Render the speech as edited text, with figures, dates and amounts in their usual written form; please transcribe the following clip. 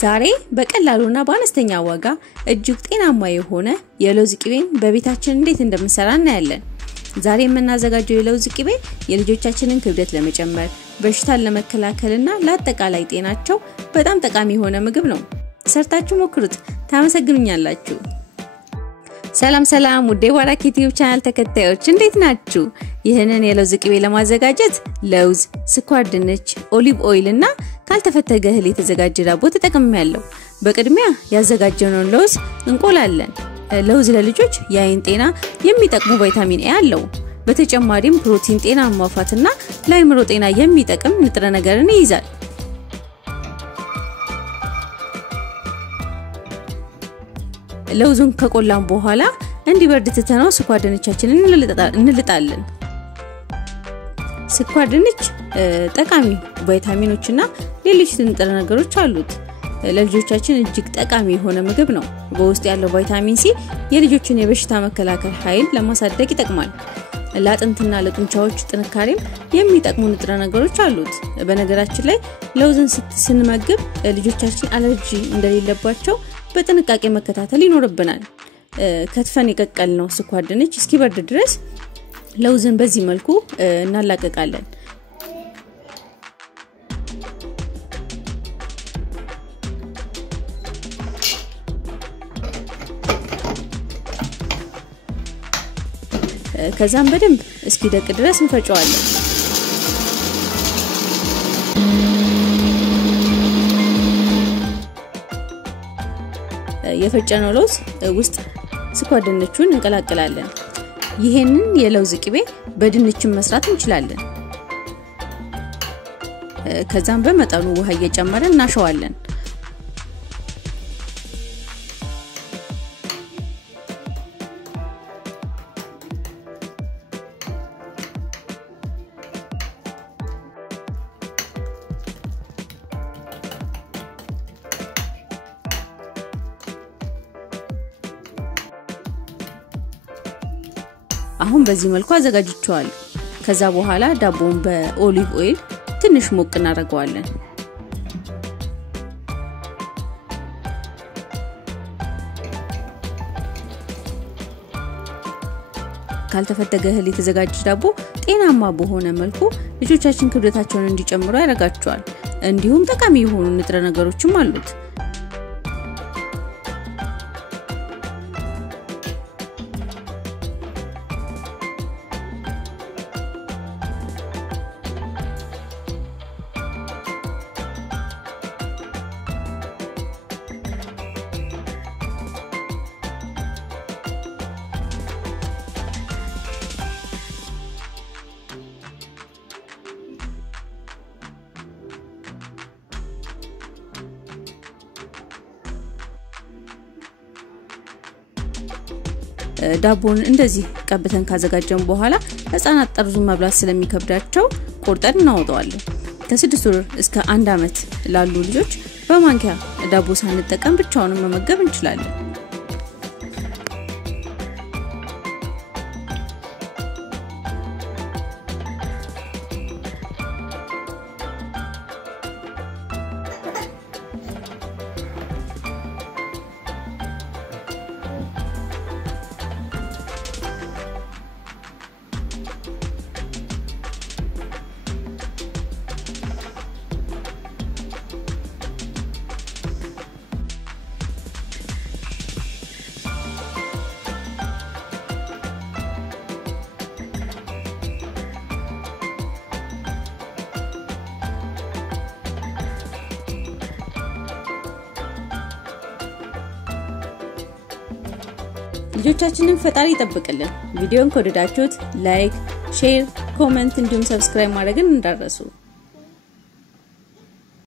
ዛሬ በቀላሉና በአነስተኛ ዋጋ እጅግ ጤናማ የሆነ የለውዝ ቅቤን በቤታችን እንዴት እንደምንሰራ እናያለን። ዛሬ የምናዘጋጀው የለውዝ ቅቤ የልጆቻችንን ክብደት ለመጨመር፣ በሽታን ለመከላከልና ለአጠቃላይ ጤናቸው በጣም ጠቃሚ የሆነ ምግብ ነው። ሰርታችሁ ሞክሩት፣ ታመሰግኑኛላችሁ። ሰላም ውዴ ዋራኪ ዩቲዩብ ቻናል ተከታዮች እንዴት ናችሁ? ይሄንን የለውዝ ቅቤ ለማዘጋጀት ለውዝ፣ ስኳር ድንች፣ ኦሊቭ ኦይል እና ካልተፈተገ እህል የተዘጋጀ ዳቦ ተጠቅሜያለሁ። በቅድሚያ ያዘጋጀነውን ለውዝ እንቆላለን። ለውዝ ለልጆች የአይን ጤና የሚጠቅሙ ቫይታሚን ኤ አለው። በተጨማሪም ፕሮቲን፣ ጤናማ ፋትና ለአይምሮ ጤና የሚጠቅም ንጥረ ነገርን ይይዛል። ለውዙን ከቆላን በኋላ እንዲበርድ ትተነው ስኳር ድንቻችንን እንልጣለን። ስኳር ድንች ጠቃሚ ቫይታሚኖችና ሌሎች ንጥረ ነገሮች አሉት። ለልጆቻችን እጅግ ጠቃሚ የሆነ ምግብ ነው። በውስጥ ያለው ቫይታሚን ሲ የልጆችን የበሽታ መከላከል ኃይል ለማሳደግ ይጠቅማል። ለአጥንትና ለጡንቻዎች ጥንካሬም የሚጠቅሙ ንጥረ ነገሮች አሉት። በነገራችን ላይ ለውዝን ስንመግብ ልጆቻችን አለርጂ እንደሌለባቸው በጥንቃቄ መከታተል ይኖርብናል። ከትፈን የቀቀልነው ስኳር ድንች እስኪበርድ ድረስ ለውዝን በዚህ መልኩ እናላቀቃለን። ከዛም በደንብ እስኪደቅ ድረስ እንፈጨዋለን። የፈጨነው ለውዝ ውስጥ ስኳር ድንቹን እንቀላቅላለን። ይሄንን የለውዝ ቅቤ በድንችም መስራት እንችላለን። ከዛም በመጠኑ ውሃ እየጨመረን እናሸዋለን። አሁን በዚህ መልኩ አዘጋጅቼዋለሁ። ከዛ በኋላ ዳቦውን በኦሊቭ ኦይል ትንሽ ሞቅ እናደርገዋለን። ካልተፈተገ እህል የተዘጋጀ ዳቦ ጤናማ በሆነ መልኩ ልጆቻችን ክብደታቸውን እንዲጨምሩ ያደርጋቸዋል። እንዲሁም ጠቃሚ የሆኑ ንጥረ ነገሮችም አሉት። ዳቦን እንደዚህ ቀብተን ካዘጋጀን በኋላ ህፃናት ጠርዙን መብላት ስለሚከብዳቸው ቆርጠን እናወጣዋለን። ከ6 ወር እስከ 1 አመት ላሉ ልጆች በማንኪያ ዳቦ ሳንጠቀም ብቻውን መመገብ እንችላለን። ልጆቻችንን ፈጣሪ ይጠብቅልን። ቪዲዮን ከወደዳችሁት ላይክ፣ ሼር፣ ኮሜንት እንዲሁም ሰብስክራይብ ማድረግን እንዳትረሱ።